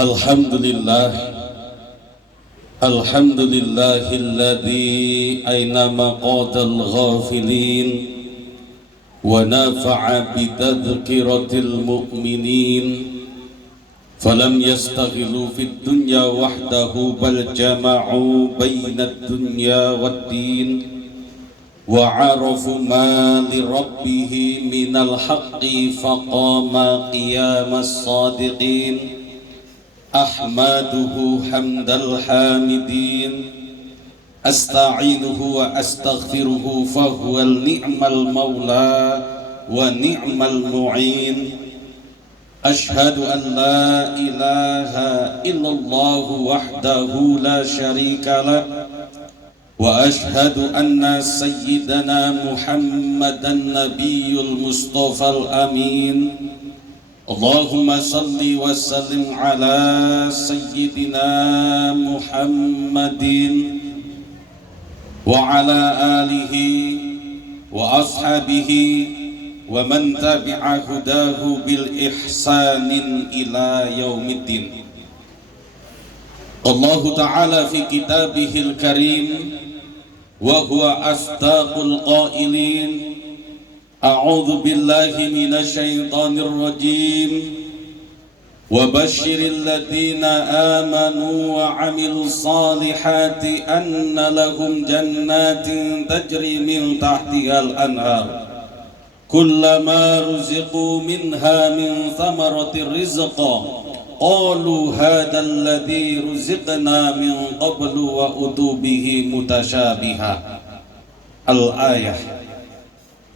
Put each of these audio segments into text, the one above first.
Alhamdulillah, alhamdulillahilladzi aynama qadal ghafilin wa nafa'a bitadhkiratil mu'minin falam yastaghilu fid dunya wahdahu bal jama'u bainad dunya wad din wa 'arafu ma li rabbih minal haqqi faqama qiyamas sadiqin أحمده حمد الحامدين أستعينه وأستغفره فهو النعم المولى ونعم المعين أشهد أن لا إله إلا الله وحده لا شريك له وأشهد أن سيدنا محمدا النبي المصطفى الأمين اللهم صل وسلم على سيدنا محمد وعلى آله وأصحابه ومن تبع هداه بالإحسان إلى يوم الدين. الله تعالى في كتابه الكريم وهو أصدق القائلين أعوذ بالله من الشيطان الرجيم وبشر الذين آمنوا وعملوا الصالحات أن لهم جنات تجري من تحتها الأنهار كلما رزقوا منها من ثمرة رزقا قالوا هذا الذي رزقنا من قبل وأتوا به متشابها. الآية.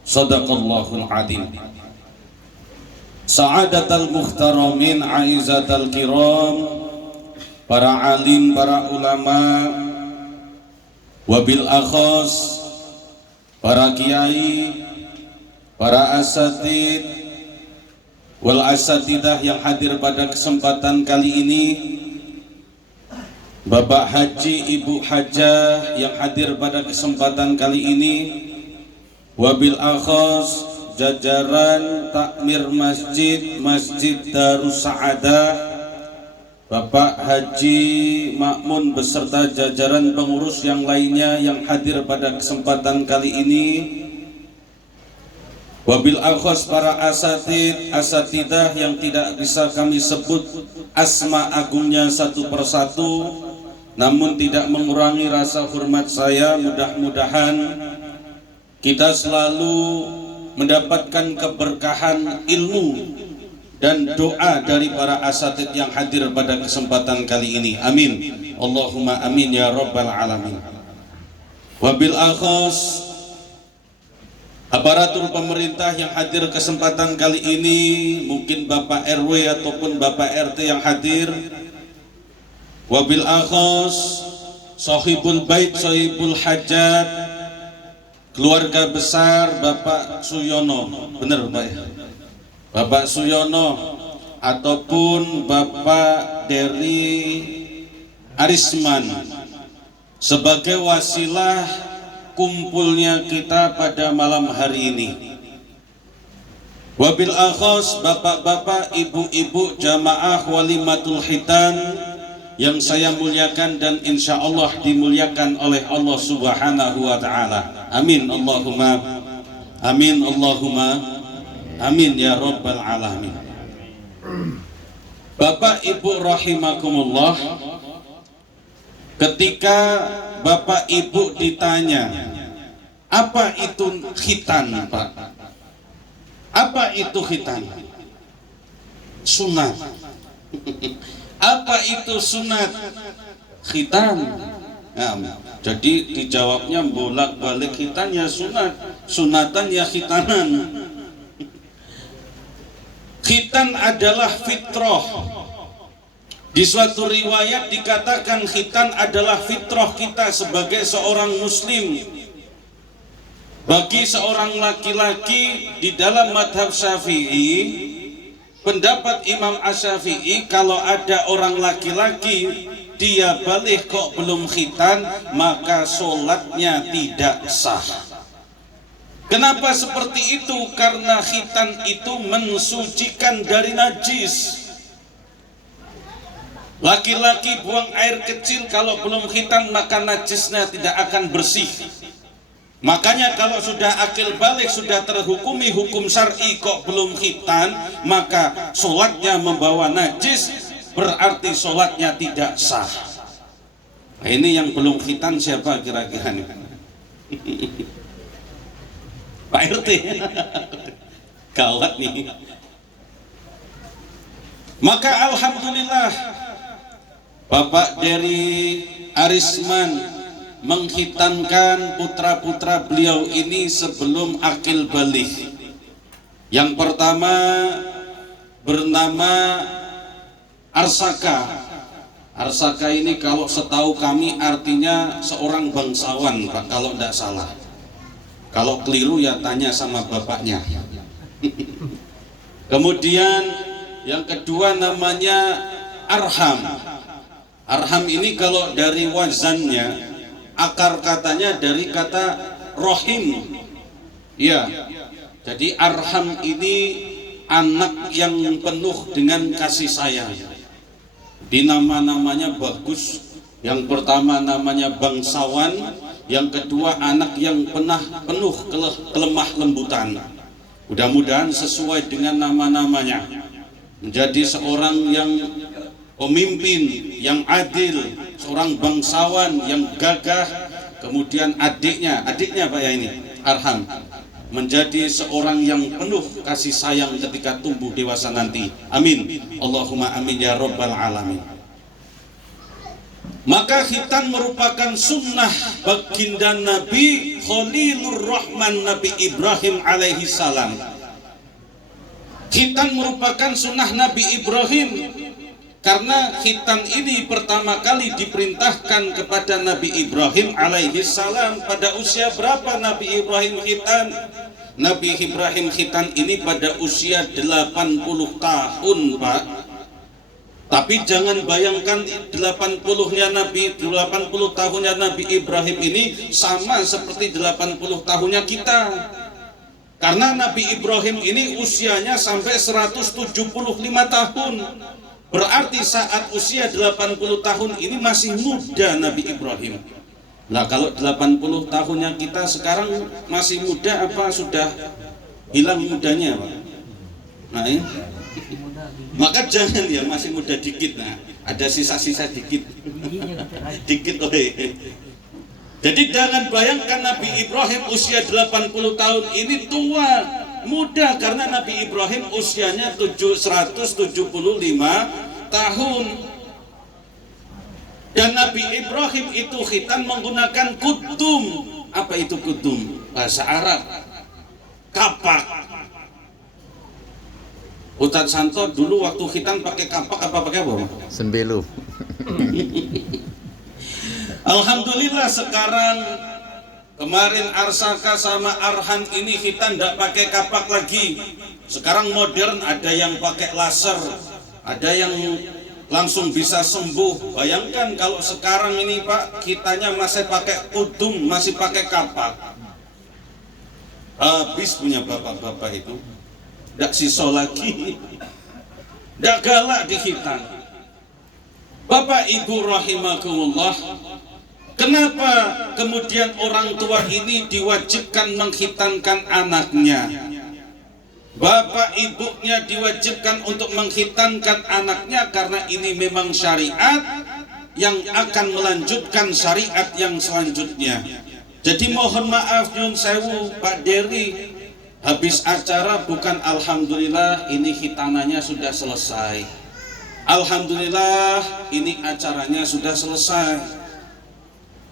Sadaqallahul Azim. Sa'adatal muhtaramin, aizatal kiram, para alim, para ulama, wabil akhos, para kiai, para asatid, wal asatidah yang hadir pada kesempatan kali ini, Bapak Haji, Ibu Hajah yang hadir pada kesempatan kali ini, wabil akhos jajaran takmir Masjid Darus Sa'adah, Bapak Haji Makmun beserta jajaran pengurus yang lainnya yang hadir pada kesempatan kali ini, wabil akhos para asatidah yang tidak bisa kami sebut asma agungnya satu persatu, namun tidak mengurangi rasa hormat saya. Mudah-mudahan kita selalu mendapatkan keberkahan ilmu dan doa dari para asatid yang hadir pada kesempatan kali ini. Amin. Allahumma amin ya rabbal alamin. Wabil akhos aparatur pemerintah yang hadir kesempatan kali ini, mungkin Bapak RW ataupun Bapak RT yang hadir. Wabil akhos sahibul bait, sahibul hajat, keluarga besar Bapak Suyono, benar Pak ya? Bapak Suyono ataupun Bapak Dery Arisman sebagai wasilah kumpulnya kita pada malam hari ini. Wabil akhos bapak-bapak, ibu-ibu jamaah walimatul khitan yang saya muliakan dan insya Allah dimuliakan oleh Allah Subhanahu wa Ta'ala. Amin Allahumma amin, Allahumma amin ya rabbal alamin. Bapak Ibu rahimakumullah, ketika Bapak Ibu ditanya apa itu khitan Pak, apa itu khitan? Sunat. Apa itu sunat khitan? Nah, jadi dijawabnya bolak-balik, khitan ya sunat, sunatan ya khitanan. Khitan adalah fitrah. Di suatu riwayat dikatakan khitan adalah fitrah kita sebagai seorang muslim. Bagi seorang laki-laki di dalam madhab Syafi'i, pendapat Imam Asy-Syafi'i, kalau ada orang laki-laki dia balik kok belum khitan, maka sholatnya tidak sah. Kenapa seperti itu? Karena khitan itu mensucikan dari najis. Laki-laki buang air kecil kalau belum khitan maka najisnya tidak akan bersih. Makanya kalau sudah akil balik, sudah terhukumi hukum syar'i kok belum khitan, maka sholatnya membawa najis, berarti sholatnya tidak sah. Nah, ini yang belum khitan siapa kira-kira nih? Pak RT. Gawat nih. Maka alhamdulillah Bapak dari Arisman menghitankan putra-putra beliau ini sebelum akil balik. Yang pertama bernama Arsaka. Arsaka ini kalau setahu kami artinya seorang bangsawan, Pak, kalau tidak salah. Kalau keliru ya tanya sama bapaknya. Kemudian yang kedua namanya Arham. Arham ini kalau dari wazannya, akar katanya dari kata rohim. Ya, jadi Arham ini anak yang penuh dengan kasih sayang. Di nama-namanya bagus. Yang pertama namanya bangsawan, yang kedua anak yang penuh kelemah lembutan. Mudah-mudahan sesuai dengan nama-namanya, menjadi seorang yang pemimpin, yang adil, seorang bangsawan yang gagah. Kemudian adiknya Pak ya ini Arham, menjadi seorang yang penuh kasih sayang ketika tumbuh dewasa nanti. Amin, Allahumma amin ya rabbal alamin. Maka khitan merupakan sunnah baginda Nabi Khalilur Rahman, Nabi Ibrahim alaihi salam. Khitan merupakan sunnah Nabi Ibrahim, karena khitan ini pertama kali diperintahkan kepada Nabi Ibrahim alaihi salam. Pada usia berapa Nabi Ibrahim khitan? Nabi Ibrahim khitan ini pada usia 80 tahun, Pak. Tapi jangan bayangkan 80 tahunnya Nabi Ibrahim ini sama seperti 80 tahunnya kita. Karena Nabi Ibrahim ini usianya sampai 175 tahun. Berarti saat usia 80 tahun ini masih muda Nabi Ibrahim. Nah, kalau 80 tahunnya kita sekarang masih muda apa sudah hilang mudanya, Pak? Nah, ya. Maka jangan ya, masih muda dikit. Nah, ada sisa-sisa dikit. Dikit oleh. Jadi jangan bayangkan Nabi Ibrahim usia 80 tahun ini tua, muda, karena Nabi Ibrahim usianya 175 tahun. Dan Nabi Ibrahim itu khitan menggunakan kudum. Apa itu kudum? Bahasa Arab. Kapak. Ustadz Santo dulu waktu khitan pakai kapak apa pakai apa? Sembelu. Alhamdulillah sekarang kemarin Arsaka sama Arham ini khitan tidak pakai kapak lagi. Sekarang modern, ada yang pakai laser, ada yang langsung bisa sembuh. Bayangkan kalau sekarang ini Pak, kitanya masih pakai kudum, masih pakai kapak. Habis punya bapak-bapak itu, tidak sisa lagi, tidak galak di khitan. Bapak Ibu rahimakumullah, kenapa kemudian orang tua ini diwajibkan mengkhitankan anaknya? Bapak ibunya diwajibkan untuk mengkhitankan anaknya karena ini memang syariat yang akan melanjutkan syariat yang selanjutnya. Jadi mohon maaf nyun sewu Pak Dery, habis acara bukan alhamdulillah ini khitanannya sudah selesai. Alhamdulillah ini acaranya sudah selesai.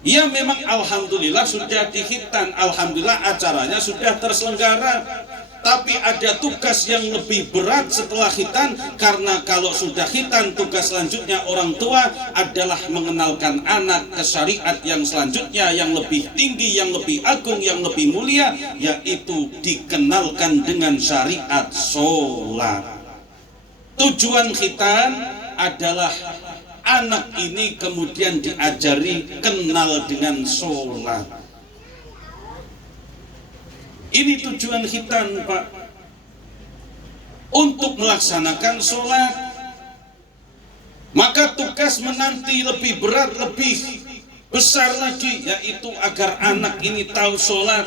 Ya memang alhamdulillah sudah dikhitan, alhamdulillah acaranya sudah terselenggara. Tapi ada tugas yang lebih berat setelah khitan, karena kalau sudah khitan tugas selanjutnya orang tua adalah mengenalkan anak ke syariat yang selanjutnya, yang lebih tinggi, yang lebih agung, yang lebih mulia, yaitu dikenalkan dengan syariat sholat. Tujuan khitan adalah anak ini kemudian diajari kenal dengan sholat. Ini tujuan khitan Pak, untuk melaksanakan sholat. Maka tugas menanti lebih berat, lebih besar lagi, yaitu agar anak ini tahu sholat,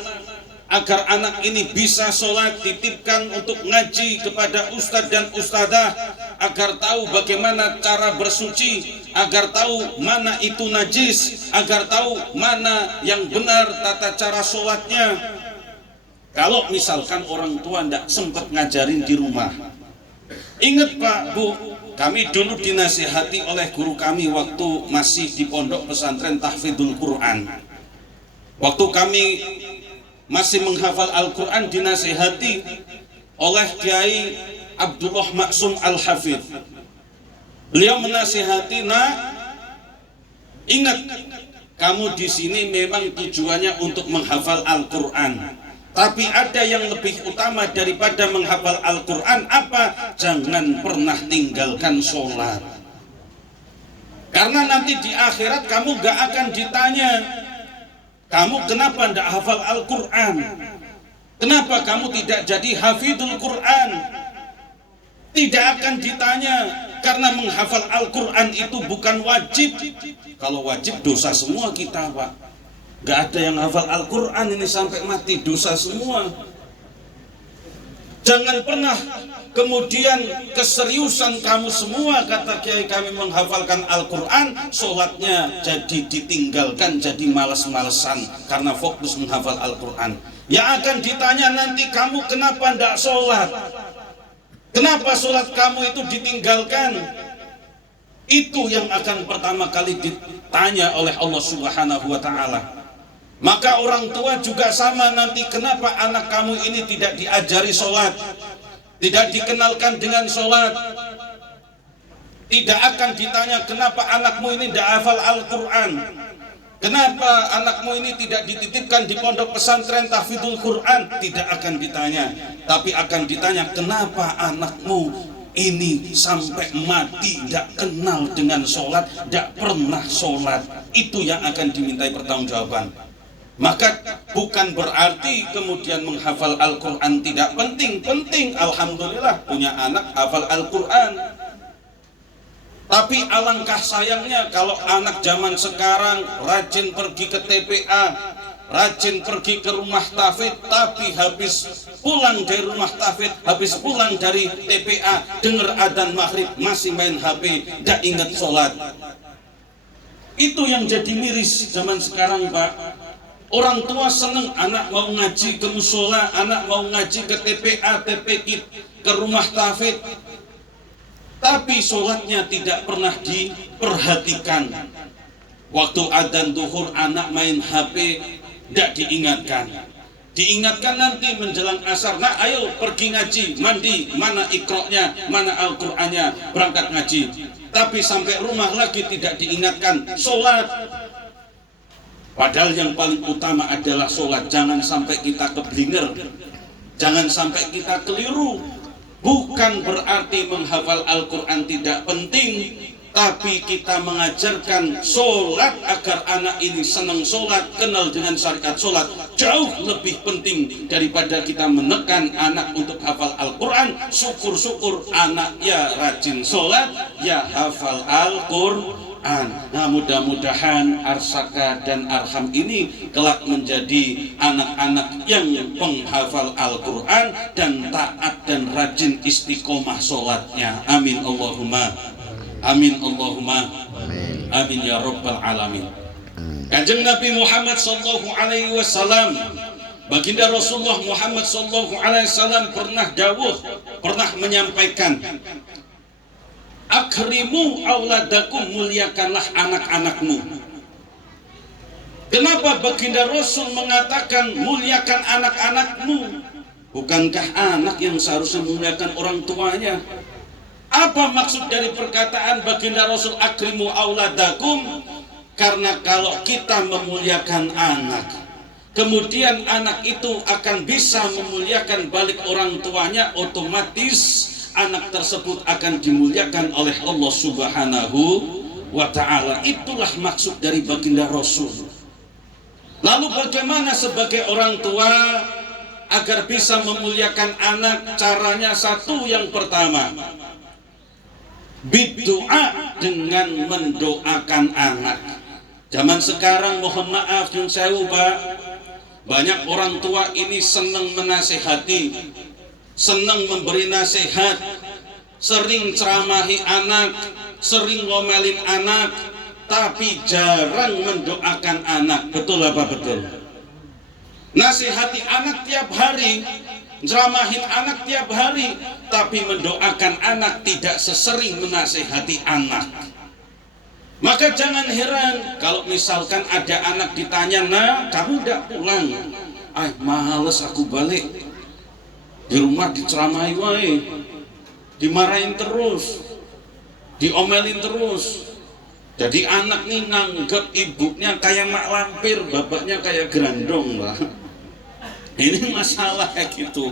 agar anak ini bisa sholat, titipkan untuk ngaji kepada ustadz dan ustadzah, agar tahu bagaimana cara bersuci, agar tahu mana itu najis, agar tahu mana yang benar tata cara sholatnya. Kalau misalkan orang tua tidak sempat ngajarin di rumah, ingat Pak, Bu, kami dulu dinasihati oleh guru kami waktu masih di pondok pesantren Tahfidzul Quran. Waktu kami masih menghafal Al-Quran, dinasihati oleh Kiai Abdullah Maksum Al-Hafidh. Beliau menasihati, "Nak, ingat, kamu di sini memang tujuannya untuk menghafal Al-Quran. Tapi ada yang lebih utama daripada menghafal Al-Quran, apa? Jangan pernah tinggalkan sholat. Karena nanti di akhirat kamu gak akan ditanya, kamu kenapa tidak hafal Al-Quran? Kenapa kamu tidak jadi hafidhul Quran? Tidak akan ditanya, karena menghafal Al-Quran itu bukan wajib. Kalau wajib dosa semua kita, Pak. Gak ada yang hafal Al-Quran ini sampai mati, dosa semua. Jangan pernah kemudian keseriusan kamu semua, kata kiai kami, menghafalkan Al-Quran, sholatnya jadi ditinggalkan, jadi malas-malesan karena fokus menghafal Al-Quran. Yang akan ditanya nanti, kamu kenapa tidak sholat? Kenapa sholat kamu itu ditinggalkan? Itu yang akan pertama kali ditanya oleh Allah Subhanahu wa Ta'ala. Maka orang tua juga sama nanti, kenapa anak kamu ini tidak diajari sholat, tidak dikenalkan dengan sholat? Tidak akan ditanya, kenapa anakmu ini tidak hafal Al-Quran, kenapa anakmu ini tidak dititipkan di pondok pesantren Tahfidzul Quran. Tidak akan ditanya, tapi akan ditanya, kenapa anakmu ini sampai mati tidak kenal dengan sholat, tidak pernah sholat. Itu yang akan dimintai pertanggungjawaban. Maka bukan berarti kemudian menghafal Al-Quran tidak penting. Penting, alhamdulillah punya anak hafal Al-Quran. Tapi alangkah sayangnya kalau anak zaman sekarang rajin pergi ke TPA, rajin pergi ke rumah tahfidz, tapi habis pulang dari rumah tahfidz, habis pulang dari TPA, dengar adzan maghrib masih main HP, tidak ingat sholat. Itu yang jadi miris zaman sekarang, Pak. Orang tua senang anak mau ngaji ke musola, anak mau ngaji ke TPA, TPQ, ke rumah tahfidz, tapi sholatnya tidak pernah diperhatikan. Waktu adzan duhur anak main HP, tidak diingatkan. Diingatkan nanti menjelang asar, nah ayo pergi ngaji, mandi, mana iqra'nya, mana Al-Qur'annya, berangkat ngaji. Tapi sampai rumah lagi tidak diingatkan sholat. Padahal yang paling utama adalah sholat. Jangan sampai kita keblinger, jangan sampai kita keliru. Bukan berarti menghafal Al-Quran tidak penting, tapi kita mengajarkan sholat agar anak ini senang sholat, kenal dengan syariat sholat, jauh lebih penting daripada kita menekan anak untuk hafal Al-Quran. Syukur-syukur anak ya rajin sholat, ya hafal Al-Quran. Nah, mudah-mudahan Arsaka dan Arham ini kelak menjadi anak-anak yang penghafal Al-Quran dan taat dan rajin istiqomah sholatnya. Amin Allahumma amin, Allahumma amin, amin ya rabbal alamin. Kanjeng Nabi Muhammad sallallahu alaihi wasallam, baginda Rasulullah Muhammad sallallahu alaihi wasallam pernah dawuh, pernah menyampaikan, akrimu auladakum, muliakanlah anak-anakmu. Kenapa baginda Rasul mengatakan muliakan anak-anakmu? Bukankah anak yang seharusnya memuliakan orang tuanya? Apa maksud dari perkataan baginda Rasul akrimu auladakum? Karena kalau kita memuliakan anak, kemudian anak itu akan bisa memuliakan balik orang tuanya, otomatis anak tersebut akan dimuliakan oleh Allah Subhanahu wa Ta'ala. Itulah maksud dari baginda Rasul. Lalu bagaimana sebagai orang tua agar bisa memuliakan anak? Caranya satu, yang pertama, Bidoa, dengan mendoakan anak. Zaman sekarang mohon maaf nyun sewu Pak, banyak orang tua ini senang menasehati, senang memberi nasihat, sering ceramahi anak, sering ngomelin anak, tapi jarang mendoakan anak. Betul apa betul? Nasihati anak tiap hari, ceramahin anak tiap hari, tapi mendoakan anak tidak sesering menasihati anak. Maka jangan heran kalau misalkan ada anak ditanya, "Nah, kamu udah pulang?" "Ay, males aku balik. Di rumah diceramahi wae, dimarahin terus, diomelin terus." Jadi anak nih nganggep ibunya kayak mak lampir, bapaknya kayak gerandong lah. Ini masalah kayak gitu.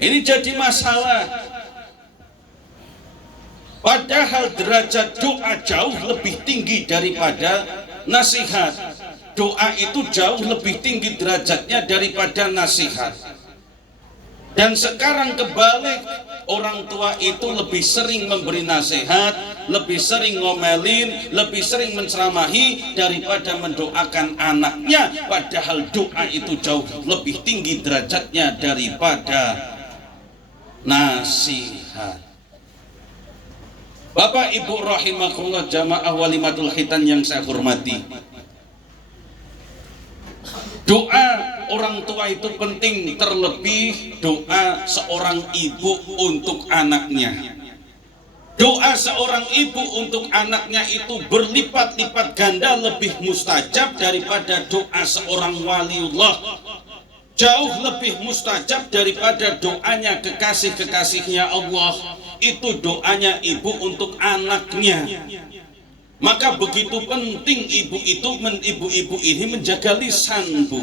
Ini jadi masalah. Padahal derajat doa jauh lebih tinggi daripada nasihat. Doa itu jauh lebih tinggi derajatnya daripada nasihat. Dan sekarang kebalik, orang tua itu lebih sering memberi nasihat, lebih sering ngomelin, lebih sering menceramahi daripada mendoakan anaknya. Padahal doa itu jauh lebih tinggi derajatnya daripada nasihat. Bapak Ibu rahimakumullah, jamaah walimatul khitan yang saya hormati, doa orang tua itu penting, terlebih doa seorang ibu untuk anaknya. Doa seorang ibu untuk anaknya itu berlipat-lipat ganda lebih mustajab daripada doa seorang waliullah. Jauh lebih mustajab daripada doanya kekasih-kekasihnya Allah. Itu doanya ibu untuk anaknya. Maka begitu penting ibu-ibu ini menjaga lisan, Bu.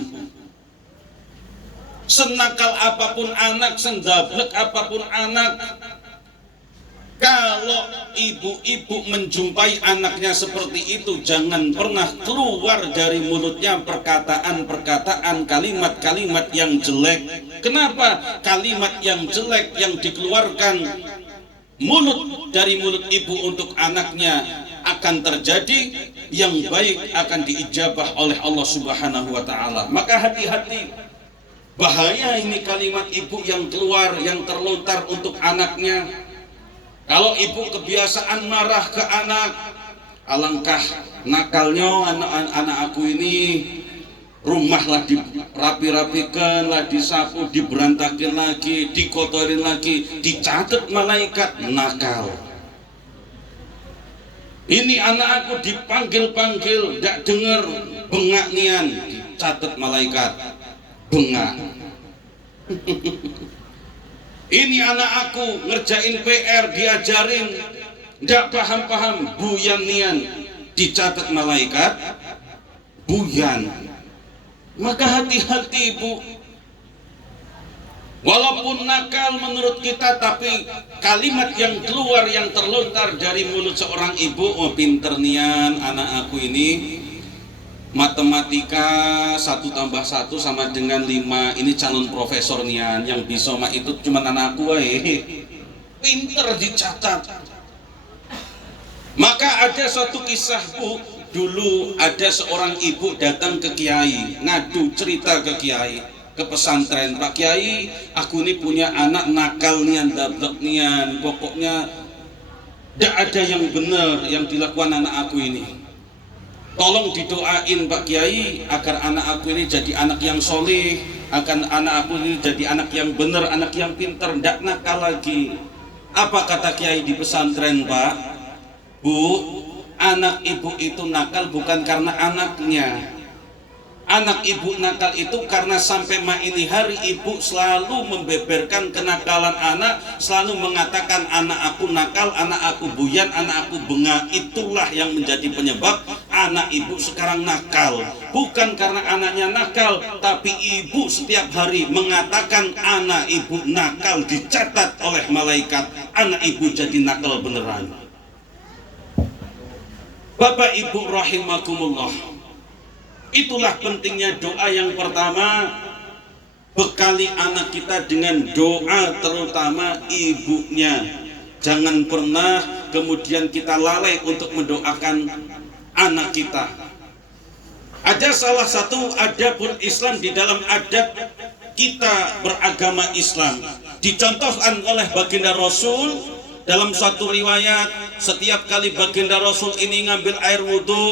Senakal apapun anak, sendablek apapun anak, kalau ibu-ibu menjumpai anaknya seperti itu, jangan pernah keluar dari mulutnya perkataan-perkataan, kalimat-kalimat yang jelek. Kenapa? Kalimat yang jelek yang dikeluarkan dari mulut ibu untuk anaknya akan terjadi, yang baik akan diijabah oleh Allah Subhanahu wa Ta'ala. Maka hati-hati, bahaya ini kalimat ibu yang keluar, yang terlontar untuk anaknya. Kalau ibu kebiasaan marah ke anak, alangkah nakalnya anak aku ini. Rumahlah dirapi-rapikan, lah disapu, diberantakin lagi, dikotorin lagi, dicatat malaikat, nakal. Ini anak aku dipanggil-panggil, gak denger, bengak nian, dicatat malaikat, bengak. Ini anak aku ngerjain PR, diajarin, gak paham-paham, buyan nian, dicatat malaikat, buyan. Maka hati-hati, Bu. Walaupun nakal menurut kita, tapi kalimat yang keluar, yang terlontar dari mulut seorang ibu, "Oh, pinter nian anak aku ini, matematika 1 tambah 1 sama dengan 5, ini calon profesor nian, yang bisa mah itu cuma anak aku pinter dicatat." Maka ada suatu kisah, Bu. Dulu ada seorang ibu datang ke kiai, ngadu cerita ke kiai, ke pesantren. "Pak Kiai, aku ini punya anak nakal nian, dablek nian, pokoknya tidak ada yang benar yang dilakukan anak aku ini. Tolong didoain Pak Kiai agar anak aku ini jadi anak yang soleh, akan anak aku ini jadi anak yang benar, anak yang pintar, tidak nakal lagi." Apa kata kiai di pesantren, Pak? "Bu, anak ibu itu nakal bukan karena anaknya. Anak ibu nakal itu karena sampai ini hari ibu selalu membeberkan kenakalan anak, selalu mengatakan anak aku nakal, anak aku buyan, anak aku bengak. Itulah yang menjadi penyebab anak ibu sekarang nakal. Bukan karena anaknya nakal, tapi ibu setiap hari mengatakan anak ibu nakal, dicatat oleh malaikat, anak ibu jadi nakal beneran." Bapak Ibu rahimakumullah, itulah pentingnya doa. Yang pertama, bekali anak kita dengan doa, terutama ibunya. Jangan pernah kemudian kita lalai untuk mendoakan anak kita. Ada salah satu adabul Islam di dalam adab kita beragama Islam, dicontohkan oleh baginda Rasul dalam suatu riwayat. Setiap kali baginda Rasul ini ngambil air wudhu,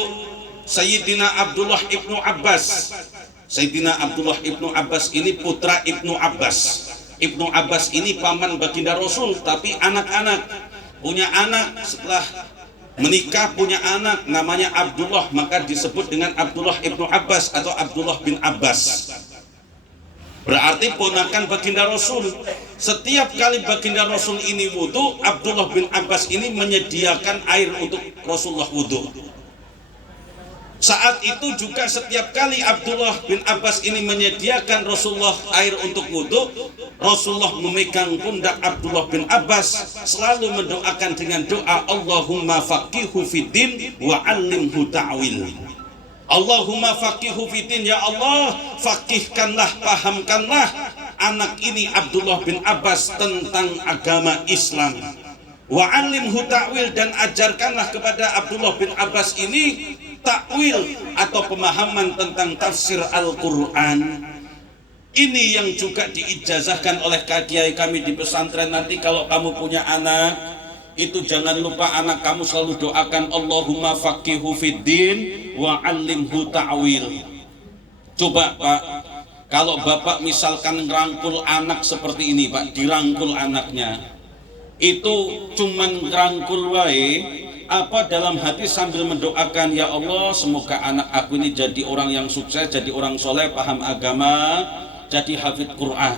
Sayyidina Abdullah ibnu Abbas. Sayyidina Abdullah ibnu Abbas ini putra Ibnu Abbas. Ibnu Abbas ini paman baginda Rasul, tapi anak-anak, punya anak setelah menikah, punya anak namanya Abdullah, maka disebut dengan Abdullah ibnu Abbas atau Abdullah bin Abbas. Berarti ponakan baginda Rasul. Setiap kali baginda Rasul ini wudhu, Abdullah bin Abbas ini menyediakan air untuk Rasulullah wudhu. Saat itu juga setiap kali Abdullah bin Abbas ini menyediakan Rasulullah air untuk wudhu, Rasulullah memegang pundak Abdullah bin Abbas, selalu mendoakan dengan doa Allahumma faqihu fiddin wa 'allimhu ta'wil. Allahumma faqihu fiddin, ya Allah, faqihkanlah, pahamkanlah anak ini Abdullah bin Abbas tentang agama Islam. Wa 'allimhu ta'wil, dan ajarkanlah kepada Abdullah bin Abbas ini takwil atau pemahaman tentang tafsir Al-Quran. Ini yang juga diijazahkan oleh kiai kami di pesantren. Nanti kalau kamu punya anak, itu jangan lupa anak kamu selalu doakan Allahumma faqihu fiddin wa 'allimhu ta'wil. Coba Pak, kalau Bapak misalkan ngerangkul anak seperti ini Pak, dirangkul anaknya, itu cuman ngerangkul wae, apa dalam hati sambil mendoakan, ya Allah semoga anak aku ini jadi orang yang sukses, jadi orang soleh, paham agama, jadi hafid Quran.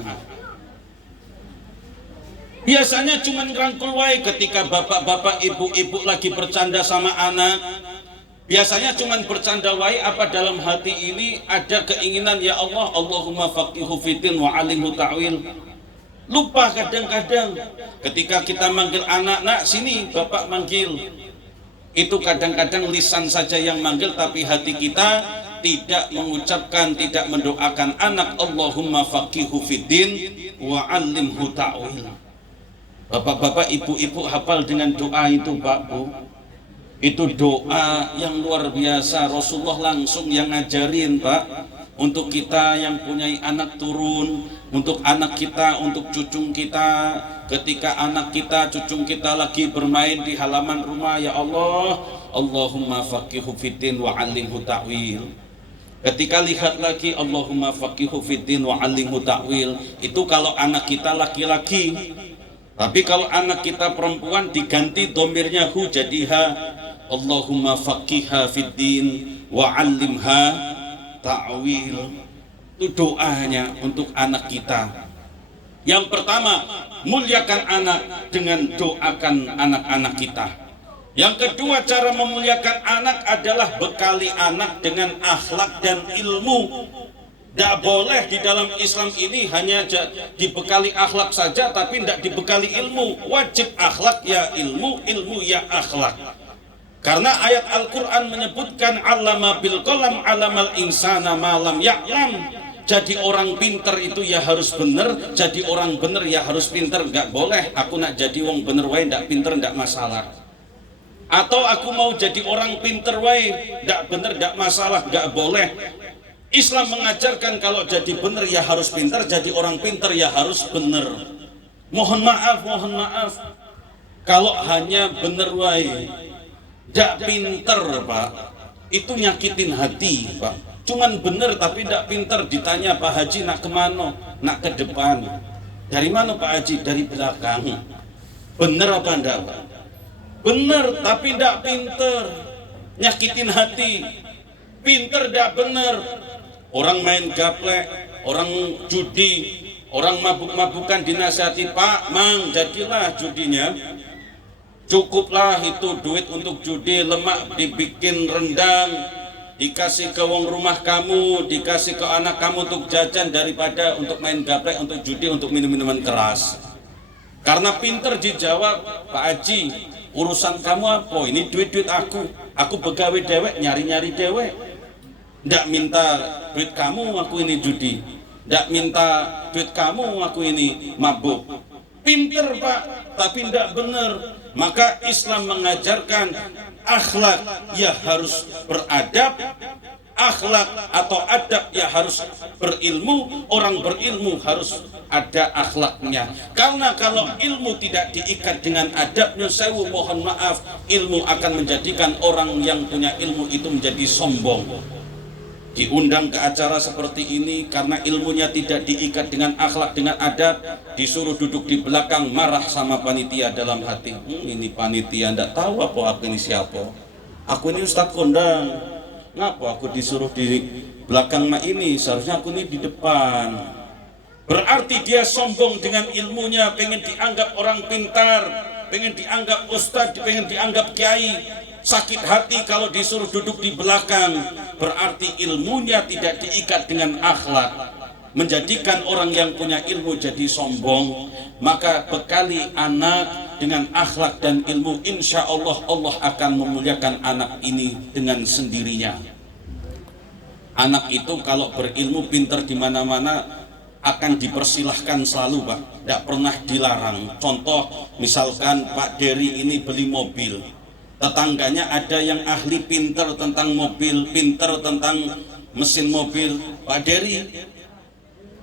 Biasanya cuma ngerangkul wae ketika bapak-bapak, ibu-ibu lagi bercanda sama anak. Biasanya cuma bercanda wae, apa dalam hati ini ada keinginan, ya Allah Allahumma faqihu fiddin wa 'allimhu ta'wil. Lupa kadang-kadang ketika kita manggil anak, nak sini bapak manggil. Itu kadang-kadang lisan saja yang manggil, tapi hati kita tidak mengucapkan, tidak mendoakan anak Allahumma faqihu fiddin wa 'allimhu ta'wil. Bapak-bapak, ibu-ibu hafal dengan doa itu Pak Bu. Itu doa yang luar biasa, Rasulullah langsung yang ngajarin Pak. Untuk kita yang punya anak turun, untuk anak kita, untuk cucu kita, ketika anak kita, cucu kita lagi bermain di halaman rumah, ya Allah Allahumma faqihu fiddin wa 'allimhu ta'wil. Ketika lihat lagi Allahumma faqihu fiddin wa 'allimhu ta'wil, itu kalau anak kita laki-laki. Tapi kalau anak kita perempuan diganti domirnya hu jadi ha. Allahumma faqiha fiddin wa 'allimha ta'wil. Itu doanya untuk anak kita. Yang pertama, muliakan anak dengan doakan anak-anak kita. Yang kedua, cara memuliakan anak adalah bekali anak dengan akhlak dan ilmu. Tidak boleh di dalam Islam ini hanya dibekali akhlak saja tapi tidak dibekali ilmu. Wajib akhlak ya ilmu, ilmu ya akhlak. Karena ayat Al-Quran menyebutkan allama bil qalam alamal insana malam ya'lam. Jadi orang pinter itu ya harus bener, jadi orang bener ya harus pinter. Gak boleh aku nak jadi wong bener wae ndak pinter ndak masalah. Atau aku mau jadi orang pinter wae ndak bener ndak masalah, gak boleh. Islam mengajarkan kalau jadi bener ya harus pinter, jadi orang pinter ya harus bener. Mohon maaf kalau hanya bener wae ndak pinter Pak, itu nyakitin hati Pak. Cuman bener tapi tidak pinter, ditanya Pak Haji nak kemana? Nak ke depan. Dari mana Pak Haji? Dari belakang. Bener apa enggak Pak? Bener tapi tidak pinter, nyakitin hati. Pinter tidak bener. Orang main gaplek, orang judi, orang mabuk-mabukan dinasihati, Pak Mang jadilah judinya. Cukuplah itu duit untuk judi, lemak dibikin rendang, dikasih ke wong rumah kamu, dikasih ke anak kamu untuk jajan daripada untuk main gaplek, untuk judi, untuk minum-minuman keras. Karena pinter dijawab, Pak Haji urusan kamu apa? Ini duit-duit aku begawe dewek, nyari-nyari dewek. Ndak minta duit kamu, aku ini judi. Ndak minta duit kamu, aku ini mabuk. pinter Pak, tapi tidak benar. Maka Islam mengajarkan akhlak ya harus beradab, akhlak atau adab ya harus berilmu. Orang berilmu harus ada akhlaknya. Karena kalau ilmu tidak diikat dengan adabnya, sewu mohon maaf, ilmu akan menjadikan orang yang punya ilmu itu menjadi sombong. Diundang ke acara seperti ini karena ilmunya tidak diikat dengan akhlak, dengan adab, disuruh duduk di belakang, marah sama panitia dalam hati. Ini panitia ndak tahu apa aku ini siapa. Aku ini Ustadz kondang. Ngapa aku disuruh di belakang mak ini? Seharusnya aku ini di depan. Berarti dia sombong dengan ilmunya, pengen dianggap orang pintar, pengen dianggap ustadz, pengen dianggap kiai. Sakit hati kalau disuruh duduk di belakang. Berarti ilmunya tidak diikat dengan akhlak, menjadikan orang yang punya ilmu jadi sombong. Maka bekali anak dengan akhlak dan ilmu, insya Allah Allah akan memuliakan anak ini dengan sendirinya. Anak itu kalau berilmu, pintar di mana-mana, akan dipersilahkan selalu Pak, tidak pernah dilarang. Contoh misalkan Pak Dery ini beli mobil, tetangganya ada yang ahli pintar tentang mobil, pintar tentang mesin mobil. Pak Dery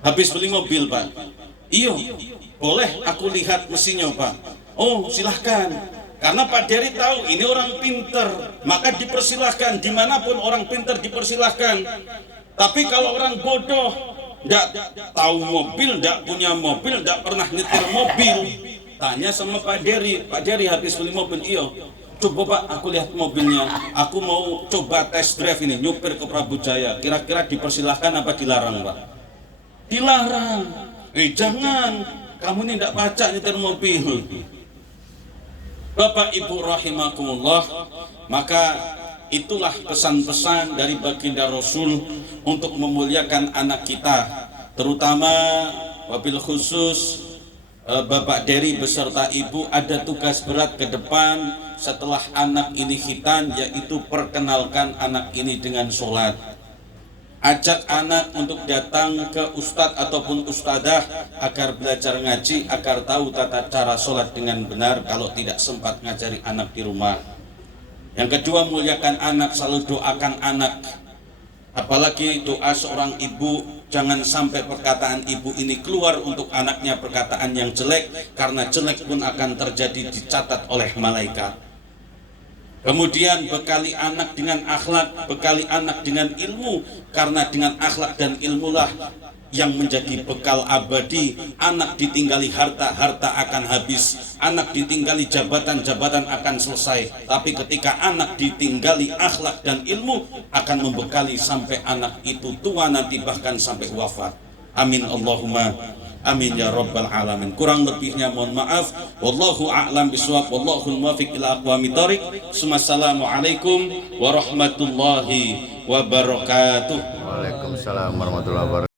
habis beli mobil Pak, iyo boleh aku lihat mesinnya Pak? Oh silahkan. Karena Pak Dery tahu ini orang pintar, maka dipersilahkan. Dimanapun orang pintar dipersilahkan. Tapi kalau orang bodoh, tidak tahu mobil, tidak punya mobil, tidak pernah nyetir mobil, tanya sama Pak Dery, Pak Dery habis beli mobil, iyo coba Pak aku lihat mobilnya, aku mau coba test drive ini, nyupir ke Prabu Jaya, kira-kira dipersilahkan apa dilarang Pak? Dilarang. Jangan, kamu ini tidak pacak nyetir mobil. Bapak Ibu rahimakumullah, maka itulah pesan-pesan dari baginda Rasul untuk memuliakan anak kita, terutama wabil khusus Bapak Dery beserta Ibu ada tugas berat ke depan setelah anak ini khitan, yaitu perkenalkan anak ini dengan sholat. Ajak anak untuk datang ke ustadz ataupun ustadzah agar belajar ngaji, agar tahu tata cara sholat dengan benar kalau tidak sempat ngajari anak di rumah. Yang kedua, muliakan anak, selalu doakan anak. Apalagi doa seorang ibu, jangan sampai perkataan ibu ini keluar untuk anaknya perkataan yang jelek, karena jelek pun akan terjadi, dicatat oleh malaikat. Kemudian bekali anak dengan akhlak, bekali anak dengan ilmu, karena dengan akhlak dan ilmulah yang menjadi bekal abadi. Anak ditinggali harta, harta akan habis. Anak ditinggali jabatan, jabatan akan selesai. Tapi ketika anak ditinggali akhlak dan ilmu, akan membekali sampai anak itu tua nanti, bahkan sampai wafat. Amin Allahumma amin ya rabbal alamin. Kurang lebihnya mohon maaf. Wallahu a'lam bishawab. Wallahu muwaffiq ila aqwamit thoriq. Assalamualaikum warahmatullahi wabarakatuh. Waalaikumsalam warahmatullahi wabarakatuh.